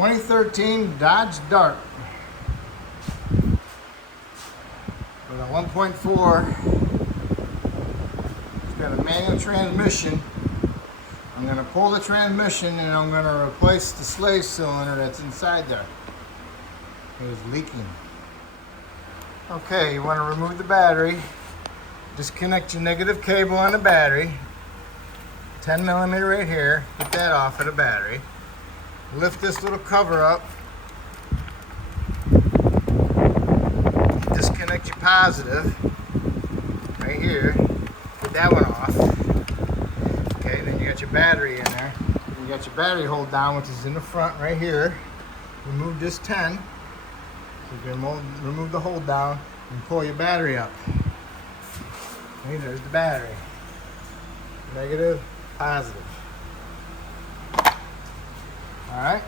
2013 Dodge Dart with a 1.4. It's got a manual transmission. I'm going to pull the transmission and I'm going to replace the slave cylinder that's inside there. It was leaking. Okay, you want to remove the battery. Disconnect your negative cable on the battery. 10 millimeter right here. Get that off of the battery. Lift this little cover up. Disconnect your positive right here. Get that one off. Okay, then you got your battery in there. You got your battery hold down, which is in the front right here. Remove this 10. So you can remove the hold down and pull your battery up. Okay, there's the battery. Negative, positive. All right.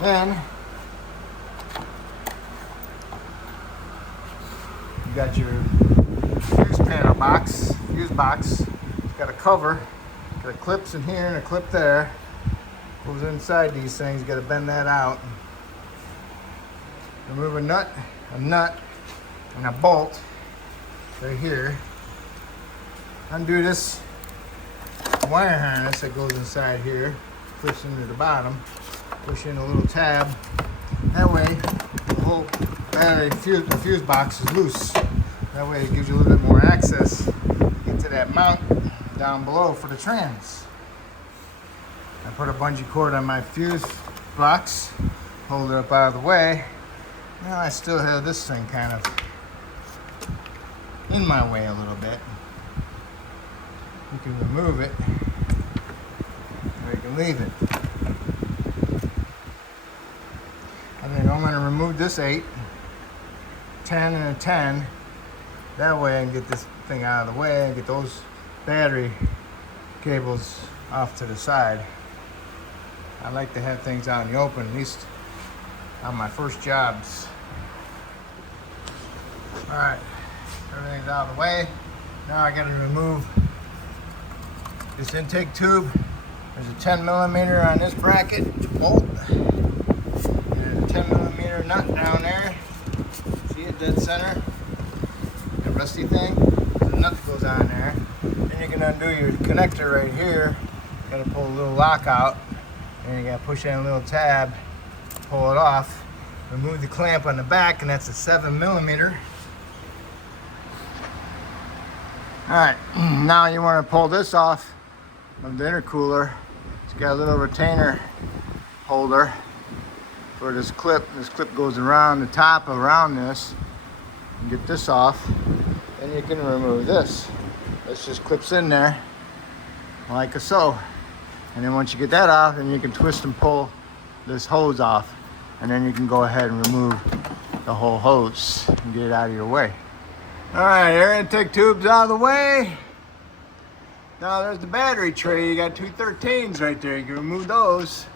Then you got your fuse panel box, fuse box. It's got a cover, got clips in here and a clip there. Goes inside these things. You got to bend that out. Remove a nut, and a bolt right here. Undo this wire harness that goes inside here. Push into the bottom. Push in a little tab. That way, the whole battery fuse box is loose. That way, it gives you a little bit more access to get to that mount down below for the trans. I put a bungee cord on my fuse box, hold it up out of the way. Now I still have this thing kind of in my way a little bit. You can remove it, or you can leave it. And then I'm going to remove this 8, 10, and a 10. That way I can get this thing out of the way and get those battery cables off to the side. I like to have things out in the open, at least on my first jobs. All right, everything's out of the way. Now I got to remove this intake tube. There's a 10 millimeter on this bracket bolt. There's a 10 millimeter nut down there. See it dead center? The rusty thing. There's a nut that goes on there. Then you can undo your connector right here. Got to pull a little lock out. And you got to push in a little tab, pull it off. Remove the clamp on the back, and that's a 7 millimeter. All right, now you want to pull this off of the intercooler. It's got a little retainer holder for this clip. This clip goes around the top around this. You get this off, then you can remove this. This just clips in there like so. And then once you get that off, then you can twist and pull this hose off. And then you can go ahead and remove the whole hose and get it out of your way. All right, air intake tube's out of the way. Now there's the battery tray. You got two 13s right there. You can remove those.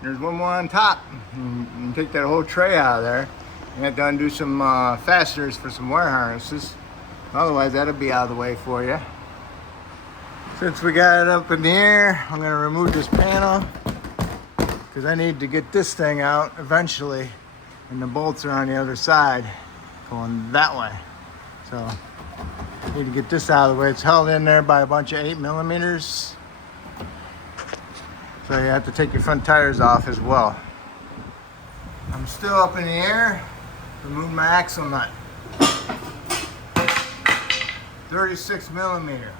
There's one more on top. You can take that whole tray out of there. You have to undo some fasteners for some wire harnesses. Otherwise, that'll be out of the way for you. Since we got it up in the air, I'm gonna remove this panel because I need to get this thing out eventually, and the bolts are on the other side going that way. So I need to get this out of the way. It's held in there by a bunch of 8 millimeters. So you have to take your front tires off as well. I'm still up in the air. Remove my axle nut. 36 millimeter.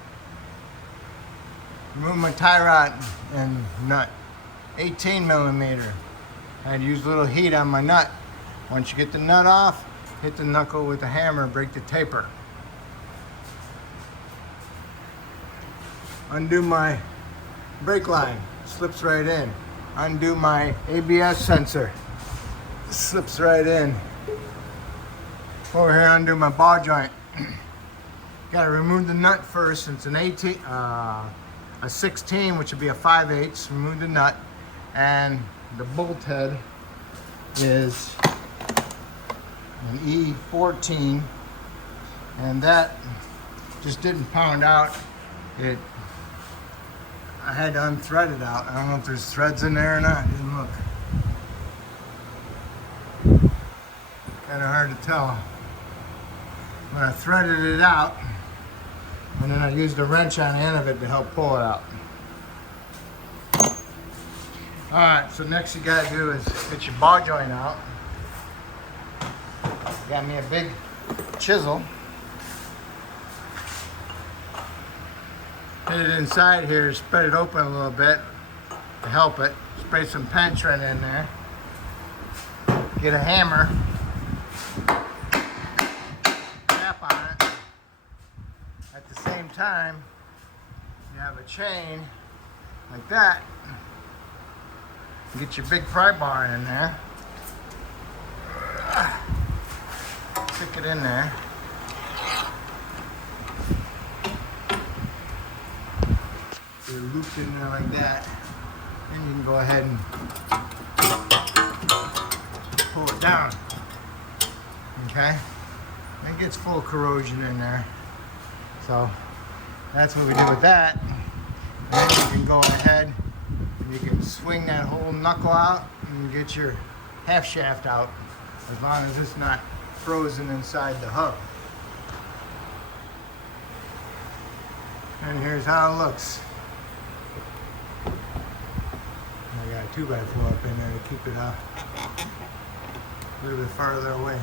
Remove my tie rod and nut. 18 millimeter. I had to use a little heat on my nut. Once you get the nut off, hit the knuckle with the hammer, break the taper. Undo my brake line, slips right in. Undo my ABS sensor, slips right in. Over here, undo my ball joint. Gotta remove the nut first. It's an 18, a 16, which would be a 5/8. Remove the nut, and the bolt head is an E14, and that just didn't pound out. I had to unthread it out. I don't know if there's threads in there or not. I didn't look. Kind of hard to tell. But I threaded it out, and then I used a wrench on the end of it to help pull it out. Alright, so next you gotta do is get your ball joint out. Got me a big chisel. Hit it inside here, spread it open a little bit to help it. Spray some paint right in there. Get a hammer. Tap on it. At the same time, you have a chain like that. Get your big pry bar in there. Stick it in there. You're looped in there like that. Then you can go ahead and pull it down. Okay? It gets full of corrosion in there. So that's what we do with that. And then you can go ahead and you can swing that whole knuckle out and get your half shaft out, as long as it's not frozen inside the hub. And here's how it looks. I got a 2x4 up in there to keep it a little bit farther away.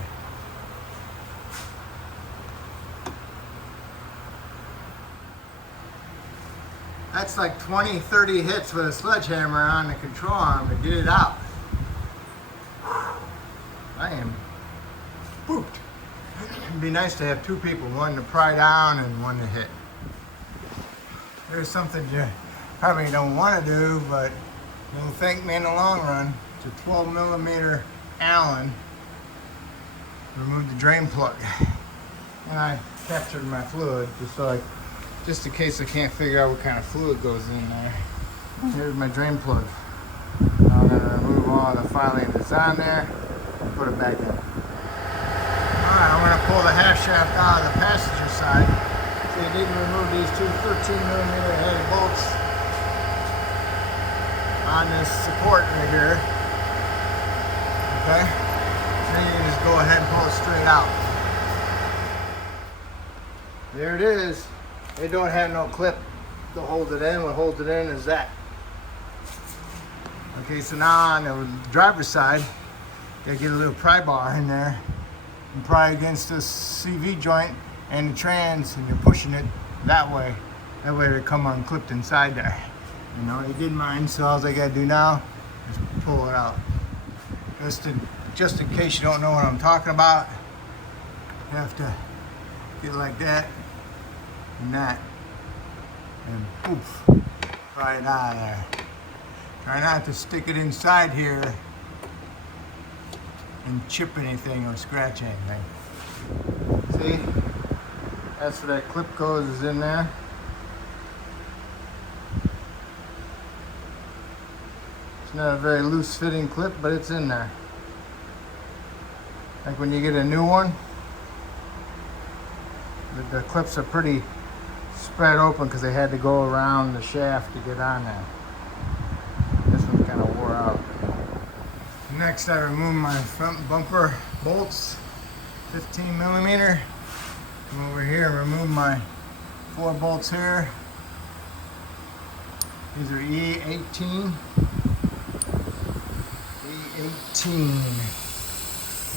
That's like 20, 30 hits with a sledgehammer on the control arm to get it out. I am spooked. It'd be nice to have two people, one to pry down and one to hit. There's something you probably don't want to do, but you'll thank me in the long run. It's a 12 millimeter Allen. Remove the drain plug. And I captured my fluid just in case I can't figure out what kind of fluid goes in there. Here's my drain plug. Now I'm going to remove all the filing that's on there and put it back in. Alright, I'm going to pull the half shaft out of the passenger side. So you need to remove these two 13 millimeter headed bolts on this support right here. Okay? Then you can just go ahead and pull it straight out. There it is. They don't have no clip to hold it in. What holds it in is that. Okay, so now on the driver's side, you gotta get a little pry bar in there and pry against this CV joint and the trans, and you're pushing it that way. That way they come unclipped inside there. You know, they did mine, so all I gotta do now is pull it out. Just in case you don't know what I'm talking about, you have to get like that and that, and poof, pry it out of there. Try not to stick it inside here and chip anything or scratch anything. See? That's where that clip goes, is in there. It's not a very loose fitting clip, but it's in there. Like when you get a new one, the clips are pretty spread open because they had to go around the shaft to get on there. This one's kind of wore out. Next, I remove my front bumper bolts, 15 millimeter. Come over here and remove my 4 bolts here. These are E18. E18.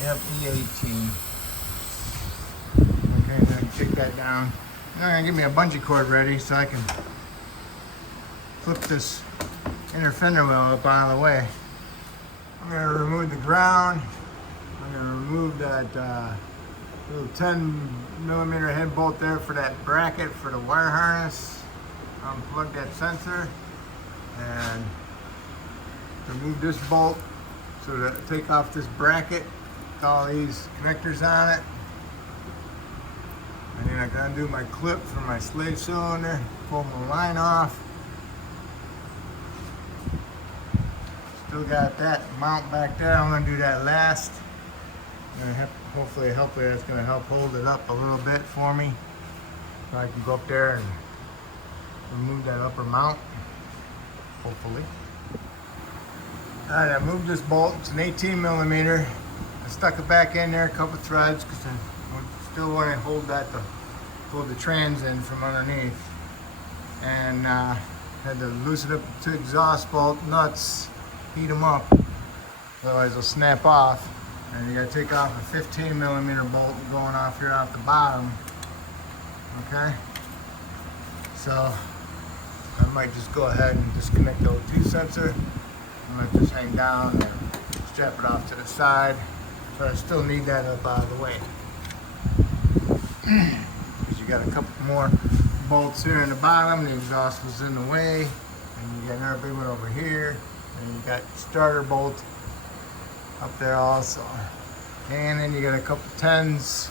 Yep, E18. Okay, then kick that down. Now I'm gonna get me a bungee cord ready so I can flip this inner fender well up out of the way. I'm gonna remove the ground. I'm gonna remove that little 10 millimeter head bolt there for that bracket for the wire harness. Unplug that sensor and remove this bolt so to take off this bracket with all these connectors on it. And then I'm gonna do my clip for my slave cylinder, pull my line off. Still got that mount back there. I'm gonna do that last. Hopefully that's gonna help hold it up a little bit for me, so I can go up there and remove that upper mount. hopefully. All right, I moved this bolt. It's an 18 millimeter. I stuck it back in there, a couple threads, because I still want to hold the trans in from underneath. And had to loosen up the two exhaust bolt nuts, heat them up, otherwise they'll snap off. And you gotta take off a 15 millimeter bolt going off here off the bottom. Okay? So I might just go ahead and disconnect the O2 sensor and let this hang down and strap it off to the side. But I still need that up out of the way. Because you got a couple more bolts here in the bottom, the exhaust was in the way, and you got another big one over here, and you got starter bolt up there also. And then you got a couple 10s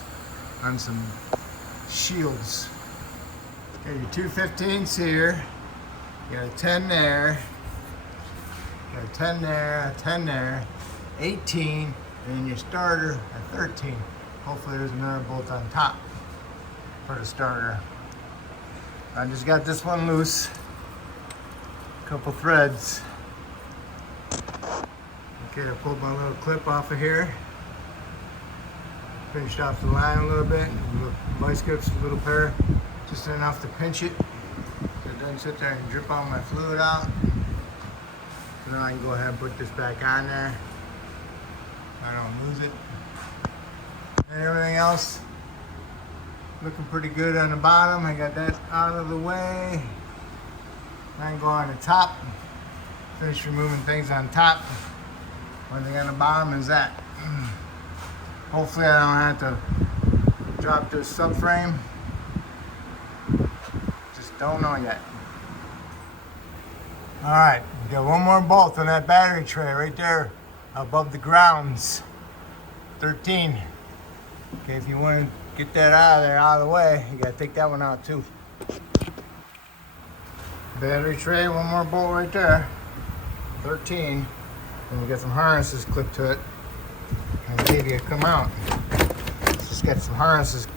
on some shields. Got your two 15s here, you got a 10 there, you got a 10 there, a 10 there, 18, and then your starter at 13. Hopefully there's another bolt on top for the starter. I just got this one loose, a couple threads. Okay, I pulled my little clip off of here, pinched off the line a little bit, vice grips, a little pair, just enough to pinch it so it doesn't sit there and drip all my fluid out. So now I can go ahead and put this back on there. I don't lose it. And everything else looking pretty good on the bottom. I got that out of the way. I can go on the top, finish removing things on top. One thing on the bottom is that. Hopefully I don't have to drop this subframe. Just don't know yet. All right, we got one more bolt on that battery tray right there above the grounds. 13. Okay, if you want to get that out of there, out of the way, you gotta take that one out too. Battery tray, one more bolt right there. 13. And we got some harnesses clipped to it. And maybe it come out. It's just got some harnesses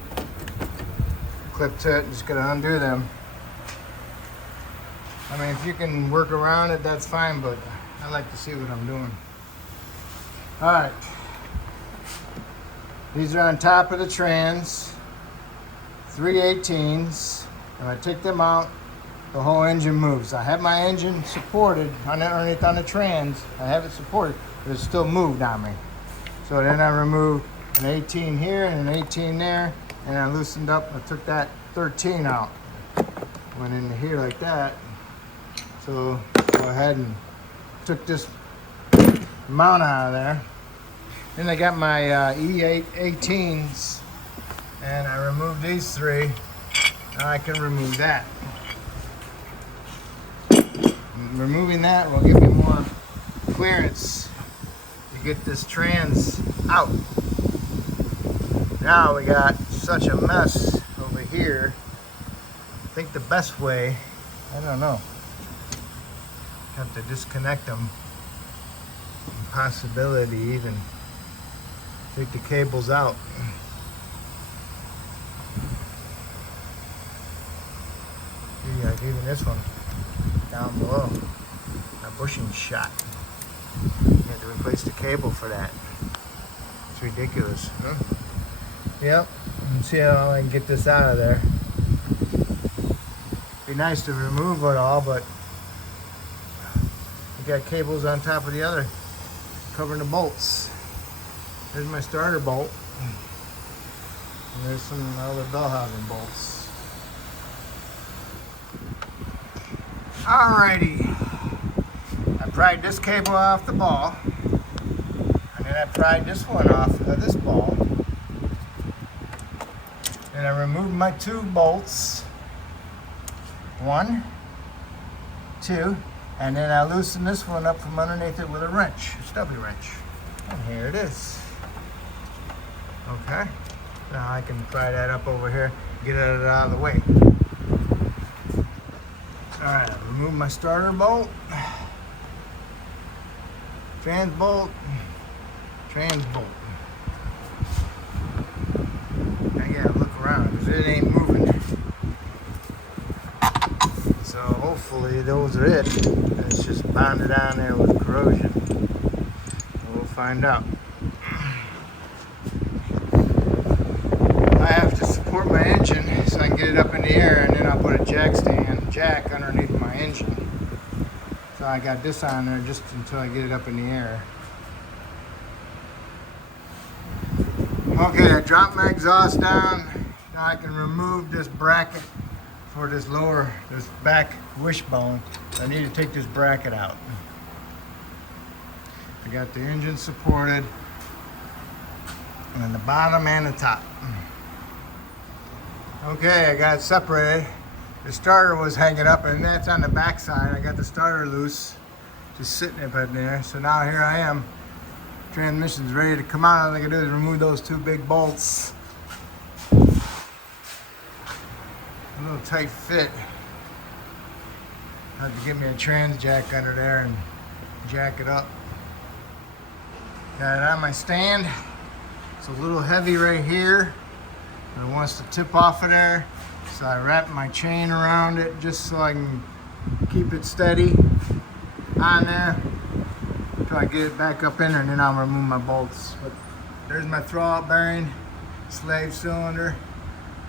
clipped to it. Just gotta undo them. I mean, if you can work around it, that's fine, but I like to see what I'm doing. All right. These are on top of the trans, 3 18s. When I take them out, the whole engine moves. I have my engine supported underneath on the trans. I have it supported, but it's still moved on me. So then I removed an 18 here and an 18 there, and I loosened up. I took that 13 out. Went into here like that. So go ahead and took this mount out of there. Then I got my E8 18s, and I removed these three. Now I can remove that. And removing that will give me more clearance to get this trans out. Now we got such a mess over here. I think the best way, I don't know, have to disconnect them. Possibility even take the cables out. See, like even this one down below, a bushing shot. You have to replace the cable for that. It's ridiculous. Huh? Yep. And see how I can get this out of there. Be nice to remove it all, but you got cables on top of the other covering the bolts. There's my starter bolt. And there's some other bell housing bolts. Alrighty. I pried this cable off the ball. And then I pried this one off of this ball. And I removed my two bolts. 1, 2. And then I loosen this one up from underneath it with a wrench, a stubby wrench. And here it is. Okay. Now I can pry that up over here, get it out of the way. All right, I remove my starter bolt, trans bolt, trans bolt. I gotta look around because it ain't moving. So So hopefully those are it. It's just bonded on there with corrosion. We'll find out. I have to support my engine so I can get it up in the air, and then I'll put a jack underneath my engine. So I got this on there just until I get it up in the air. Okay, I dropped my exhaust down. Now I can remove this bracket for this back wishbone. I need to take this bracket out. I got the engine supported on the bottom and the top. Okay, I got it separated. The starter was hanging up, and that's on the back side. I got the starter loose, just sitting up in there. So now here I am. Transmission's ready to come out. All I gotta do is remove those two big bolts. A little tight fit. I have to get me a trans jack under there and jack it up. Got it on my stand. It's a little heavy right here. It wants to tip off of there. So I wrap my chain around it just so I can keep it steady on there until I get it back up in there, and then I'll remove my bolts. But there's my throwout bearing, slave cylinder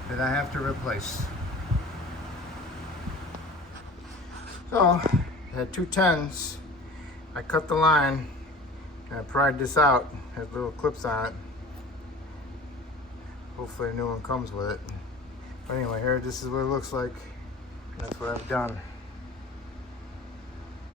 that I have to replace. So I had 210s. I cut the line and I pried this out. It has little clips on it. Hopefully a new one comes with it. But anyway, here, this is what it looks like. That's what I've done.